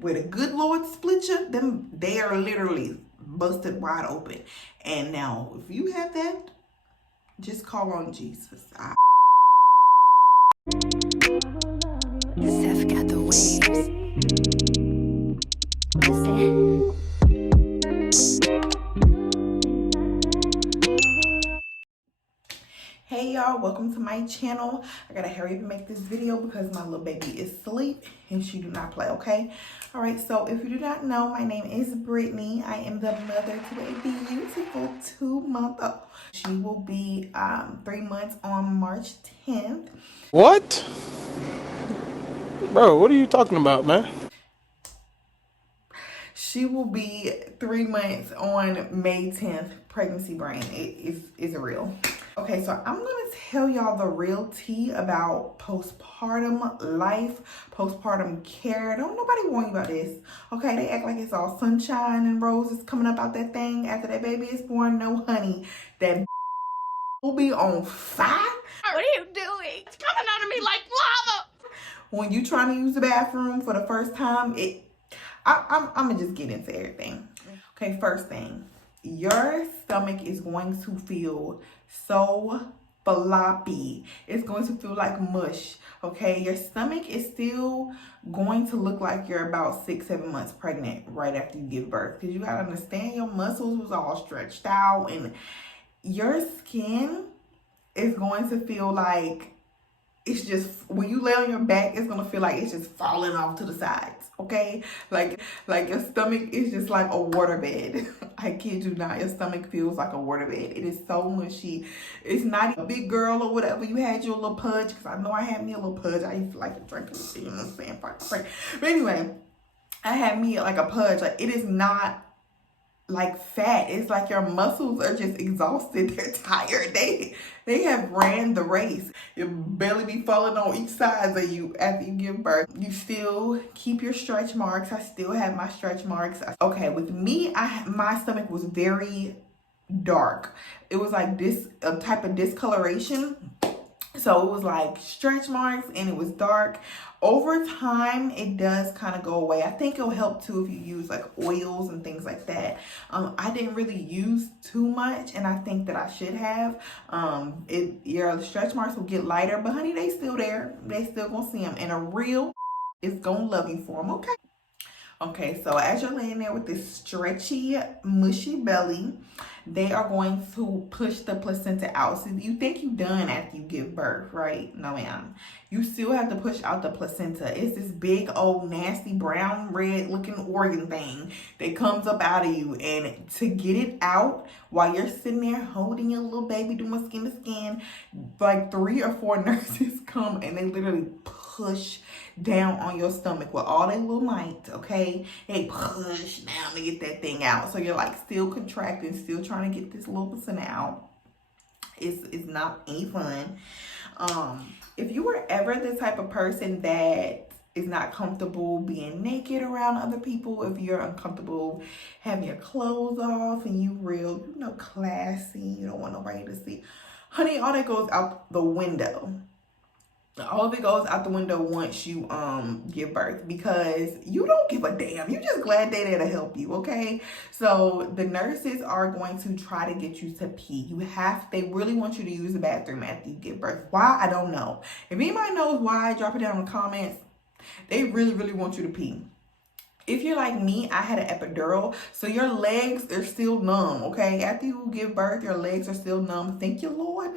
Where the good Lord split you, they are literally busted wide open. And now, if you have that, just call on Jesus. Seth got the waves. Hey y'all, welcome to my channel. I gotta hurry up and make this video because my little baby is asleep and she do not play, okay? All right, so if you do not know, my name is Brittany. I am the mother to a beautiful 2-month-old. She will be 3 months on March 10th. What? Bro, what are you talking about, man? She will be 3 months on May 10th. Pregnancy brain is real. Okay, so I'm gonna tell y'all the real tea about postpartum life, postpartum care. Don't nobody warn you about this. Okay, they act like it's all sunshine and roses coming up out that thing after that baby is born. No, honey, that will be on fire. What are you doing? It's coming out of me like lava. When you trying to use the bathroom for the first time, I'm gonna just get into everything. Okay, first thing, your stomach is going to feel so floppy. It's going to feel like mush. Okay, your stomach is still going to look like you're about 6-7 months pregnant right after you give birth, because you gotta understand your muscles was all stretched out and your skin is going to feel like it's just, when you lay on your back, it's gonna feel like it's just falling off to the sides, okay? Like your stomach is just like a waterbed. I kid you not, your stomach feels like a waterbed. It is so mushy. It's not a big girl or whatever. You had your little pudge, because I know I had me a little pudge. I used to like to drink a little, you know what I'm saying? But anyway, I had me like a pudge. Like, it is not like fat. It's like your muscles are just exhausted. They're tired. They have ran the race. Your belly be falling on each side of you after you give birth. You still keep your stretch marks. I still have my stretch marks. Okay, with me, my stomach was very dark. It was like this, a type of discoloration. So it was like stretch marks and it was dark. Over time, it does kind of go away. I think it'll help too if you use like oils and things like that. I didn't really use too much, and I think that I should have. Your stretch marks will get lighter, but honey, they still there. They still gonna see them, and a real is gonna love you for them, okay? Okay, so as you're laying there with this stretchy, mushy belly, they are going to push the placenta out. So you think you're done after you give birth, right? No, ma'am. You still have to push out the placenta. It's this big, old, nasty, brown, red looking organ thing that comes up out of you. And to get it out while you're sitting there holding your little baby, doing skin to skin, like 3 or 4 nurses come and they literally push down on your stomach with all their little might, okay? They push down to get that thing out. So you're like still contracting, still trying to get this little placenta out. It's not any fun. If you were ever the type of person that is not comfortable being naked around other people, if you're uncomfortable having your clothes off and you real, classy, you don't want nobody to see, honey, all that goes out the window. All of it goes out the window once you give birth, because you don't give a damn. You just glad they there to help you, okay? So the nurses are going to try to get you to pee. They really want you to use the bathroom after you give birth. Why? I don't know. If anybody knows why, drop it down in the comments. They really, really want you to pee. If you're like me, I had an epidural, so your legs are still numb, okay? After you give birth, your legs are still numb. Thank you, Lord,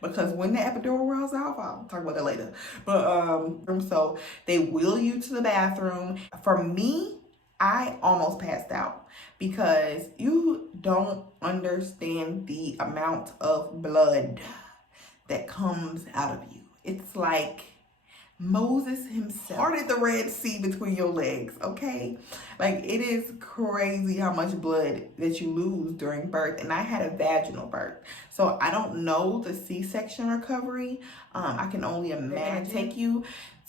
because when the epidural wears off, I'll talk about that later. But so they wheel you to the bathroom. For me, I almost passed out, because you don't understand the amount of blood that comes out of you. It's like Moses himself parted the Red Sea between your legs, okay? Like, it is crazy how much blood that you lose during birth. And I had a vaginal birth, so I don't know the C-section recovery. I can only imagine. Take you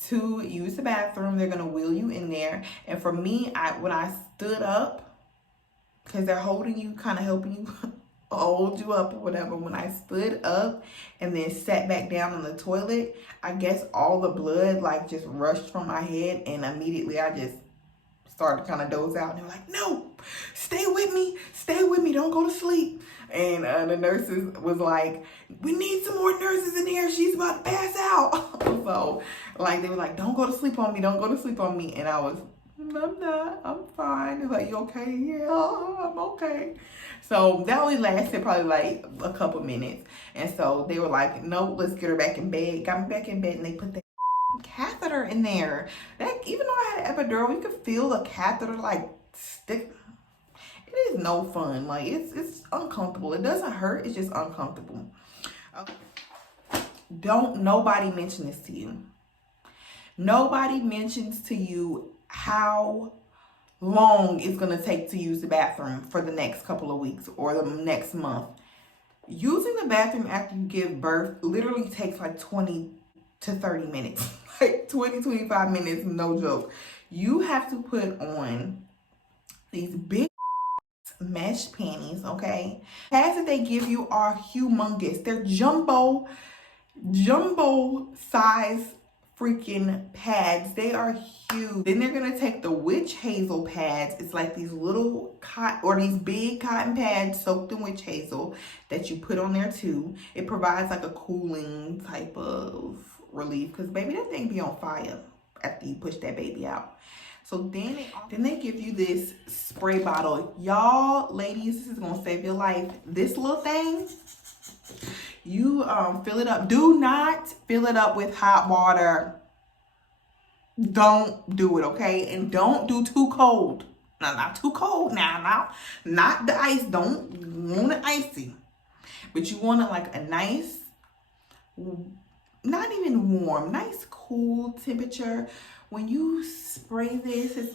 to use the bathroom. They're gonna wheel you in there. And for me, when I stood up, because they're holding you, kind of helping you hold you up or whatever. When I stood up and then sat back down on the toilet, I guess all the blood like just rushed from my head, and immediately I just started to kind of doze out. And they were like, no, stay with me, don't go to sleep. And the nurses was like, we need some more nurses in here, she's about to pass out. So like they were like, don't go to sleep on me, and I was, I'm not, I'm fine. They're like, you okay? Yeah, I'm okay. So that only lasted probably like a couple minutes. And so they were like, no, let's get her back in bed. Got me back in bed, and they put the catheter in there. That, even though I had an epidural, you could feel the catheter like stick. It is no fun. Like it's uncomfortable. It doesn't hurt, it's just uncomfortable. Okay. Don't nobody mention this to you. Nobody mentions to you how long it's going to take to use the bathroom for the next couple of weeks or the next month. Using the bathroom after you give birth literally takes like 20 to 30 minutes. Like 20, 25 minutes, no joke. You have to put on these big mesh panties, okay? Pads that they give you are humongous. They're jumbo size freaking pads. They are huge. Then they're gonna take the witch hazel pads. It's like these little these big cotton pads soaked in witch hazel that you put on there too. It provides like a cooling type of relief, because baby, that thing be on fire after you push that baby out. So then they give you this spray bottle. Y'all ladies, this is gonna save your life. This little thing, you fill it up. Do not fill it up with hot water. Don't do it, okay? And don't do too cold. No, not too cold now. Not the ice. Don't want it icy. But you want it like a nice, not even warm, nice cool temperature. When you spray this, it's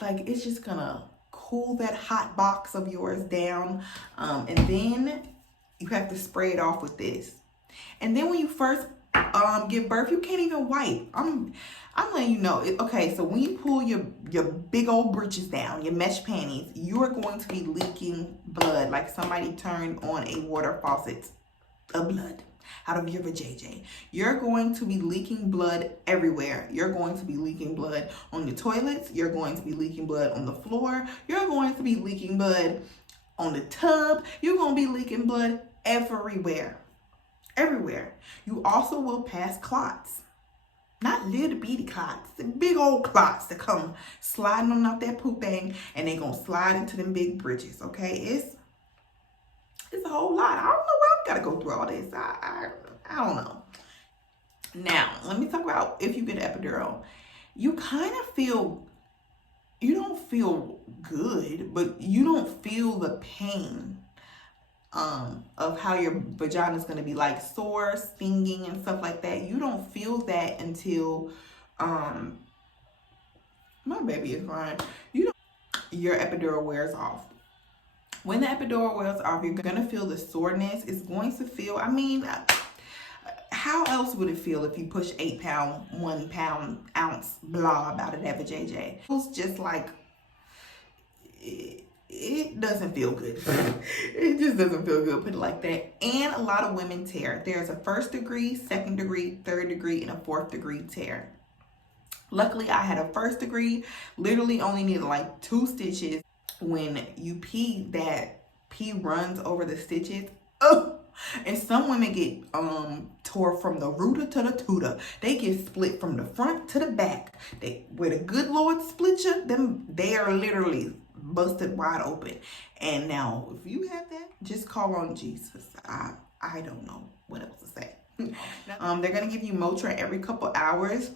like it's just gonna cool that hot box of yours down. And then you have to spray it off with this. And then when you first give birth, you can't even wipe. I'm letting you know. Okay, so when you pull your big old britches down, your mesh panties, you are going to be leaking blood like somebody turned on a water faucet of blood out of your vajayjay. You're going to be leaking blood everywhere. You're going to be leaking blood on the toilets. You're going to be leaking blood on the floor. You're going to be leaking blood on the tub. You're going to be leaking blood everywhere. Everywhere. You also will pass clots. Not little bitty clots. The big old clots that come sliding on out that poop thing, and they gonna slide into them big bridges, okay? It's a whole lot. I don't know why I've got to go through all this. I don't know. Now, let me talk about if you get an epidural. You kind of feel, you don't feel good, but you don't feel the pain of how your vagina is going to be like sore, stinging, and stuff like that. You don't feel that until my baby is crying. Your epidural wears off. When the epidural wears off, you're going to feel the soreness. It's going to feel, I mean, how else would it feel if you push 8 pound, 1 pound ounce blob out of that vajayjay? It feels just like, it doesn't feel good. It just doesn't feel good, put it like that. And a lot of women tear. There's a 1st degree, 2nd degree, 3rd degree, and a 4th degree tear. Luckily, I had a 1st degree, literally only needed like 2 stitches. When you pee, that pee runs over the stitches. Oh, and some women get tore from the rooter to the tutor. They get split from the front to the back. Where the good Lord split you, they are literally busted wide open. And now, if you have that, just call on Jesus. I don't know what else to say. They're gonna give you Motrin every couple hours.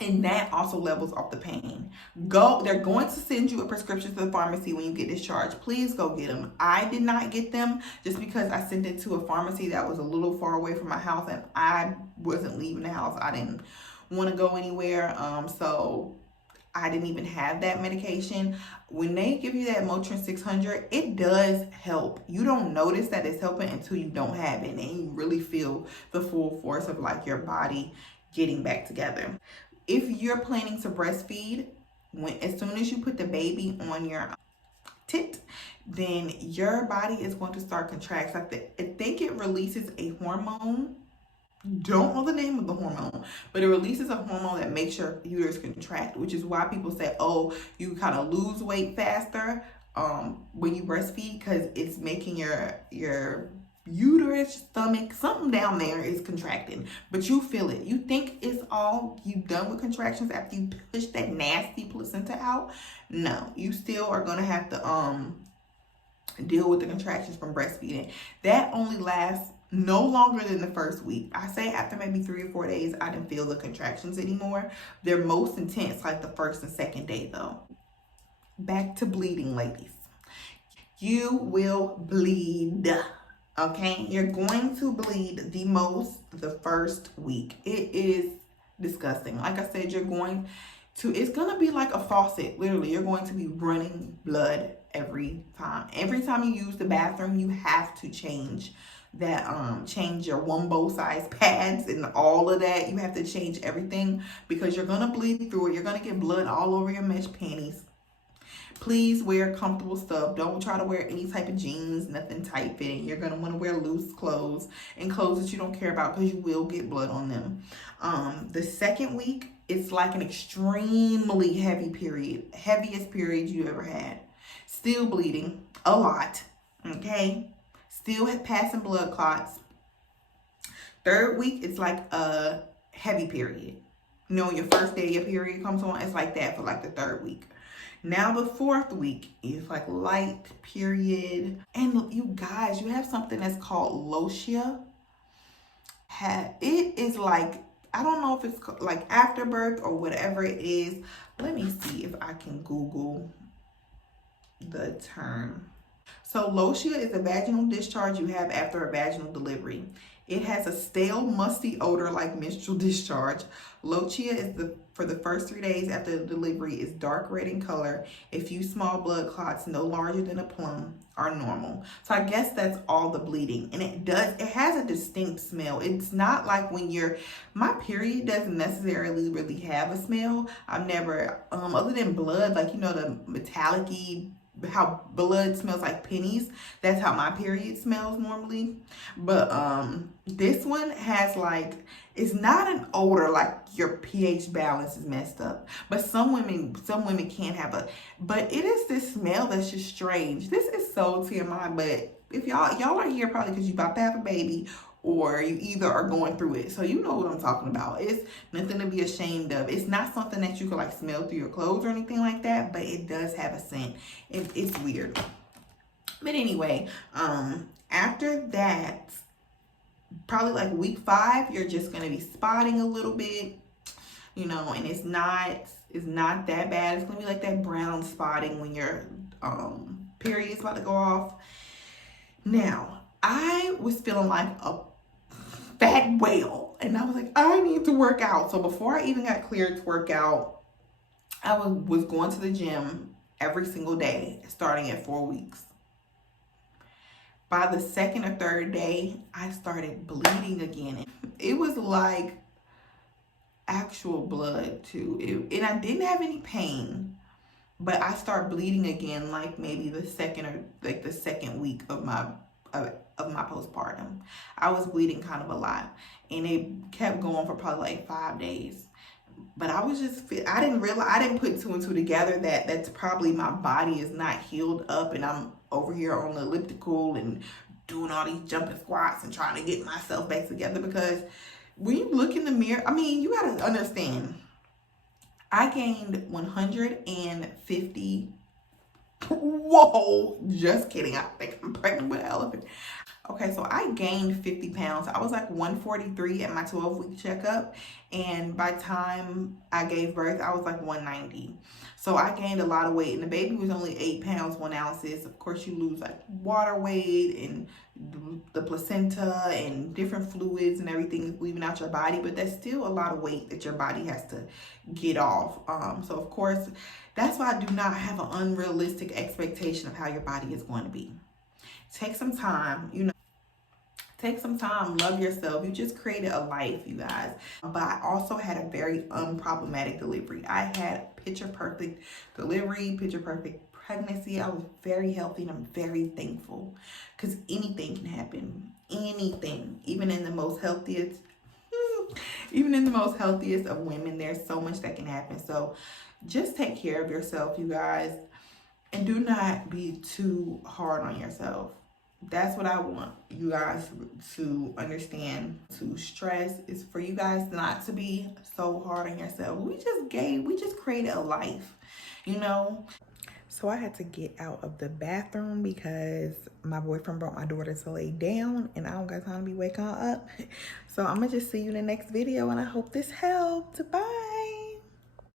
And that also levels off the pain. They're going to send you a prescription to the pharmacy when you get discharged. Please go get them. I did not get them just because I sent it to a pharmacy that was a little far away from my house, and I wasn't leaving the house. I didn't want to go anywhere. So I didn't even have that medication. When they give you that Motrin 600, it does help. You don't notice that it's helping until you don't have it, and you really feel the full force of like your body getting back together. If you're planning to breastfeed, as soon as you put the baby on your tit, then your body is going to start contracting. I think it releases a hormone. Don't know the name of the hormone, but it releases a hormone that makes your uterus contract, which is why people say, oh, you kind of lose weight faster when you breastfeed, because it's making your uterus, stomach, something down there is contracting, but you feel it. You think it's all you done with contractions after you push that nasty placenta out. No, you still are gonna have to deal with the contractions from breastfeeding. That only lasts no longer than the first week. I say after maybe 3 or 4 days, I didn't feel the contractions anymore. They're most intense like the first and second day though. Back to bleeding, ladies. You will bleed. Okay, you're going to bleed the most the first week. It is disgusting. Like I said, it's gonna be like a faucet. Literally, you're going to be running blood every time. Every time you use the bathroom, you have to change change your wombo size pads and all of that. You have to change everything because you're gonna bleed through it. You're gonna get blood all over your mesh panties. Please wear comfortable stuff. Don't try to wear any type of jeans, nothing tight fitting. You're going to want to wear loose clothes and clothes that you don't care about because you will get blood on them. The second week, it's like an extremely heavy period. Heaviest period you ever had. Still bleeding a lot. Okay? Still passing blood clots. Third week, it's like a heavy period. You know, your first day your period comes on, it's like that for like the third week. Now the fourth week is like light period. And you guys, you have something that's called lochia. It is like, I don't know if it's like afterbirth or whatever it is. Let me see if I can Google the term. So lochia is a vaginal discharge you have after a vaginal delivery. It has a stale, musty odor like menstrual discharge. Lochia is for the first 3 days after the delivery is dark red in color. A few small blood clots no larger than a plum are normal. So I guess that's all the bleeding. And it has a distinct smell. It's not like when my period doesn't necessarily really have a smell. I've never, other than blood, like, you know, the metallic-y, how blood smells like pennies, that's how my period smells normally. But this one has like, it's not an odor like your pH balance is messed up, but some women can have but it is this smell that's just strange. This is so TMI, but if y'all are here probably because you about to have a baby, or you either are going through it, so you know what I'm talking about. It's nothing to be ashamed of. It's not something that you could like smell through your clothes or anything like that, but it does have a scent. It's weird. But anyway, after that, probably like week 5, you're just gonna be spotting a little bit, you know, and it's not that bad. It's gonna be like that brown spotting when your period's about to go off. Now, I was feeling like a fat whale, and I was like, I need to work out. So before I even got cleared to work out, I was going to the gym every single day, starting at 4 weeks. By the second or third day, I started bleeding again. It was like actual blood too. And I didn't have any pain, but I started bleeding again like maybe the second week of my postpartum. I was bleeding kind of a lot, and it kept going for probably like 5 days. But I didn't put 2 and 2 together that that's probably my body is not healed up, and I'm over here on the elliptical and doing all these jumping squats and trying to get myself back together. Because when you look in the mirror, I mean, you gotta understand, I gained 150. Whoa, just kidding. I think I'm pregnant with an elephant. Okay, so I gained 50 pounds. I was like 143 at my 12-week checkup. And by the time I gave birth, I was like 190. So I gained a lot of weight. And the baby was only 8 pounds, 1 ounce. Of course, you lose like water weight and the placenta and different fluids and everything leaving out your body. But that's still a lot of weight that your body has to get off. So, of course, that's why I do not have an unrealistic expectation of how your body is going to be. Take some time, you know. Take some time, love yourself. You just created a life, you guys. But I also had a very unproblematic delivery. I had picture perfect delivery, picture perfect pregnancy. I was very healthy, and I'm very thankful, because anything can happen. Anything, even in the most healthiest Even in the most healthiest of women, there's so much that can happen. So just take care of yourself, you guys, and do not be too hard on yourself. That's what I want you guys to understand. To stress is for you guys not to be so hard on yourself. We just created a life, you know. So I had to get out of the bathroom because my boyfriend brought my daughter to lay down and I don't got time to be waking her up. So I'm gonna just see you in the next video and I hope this helped. Bye.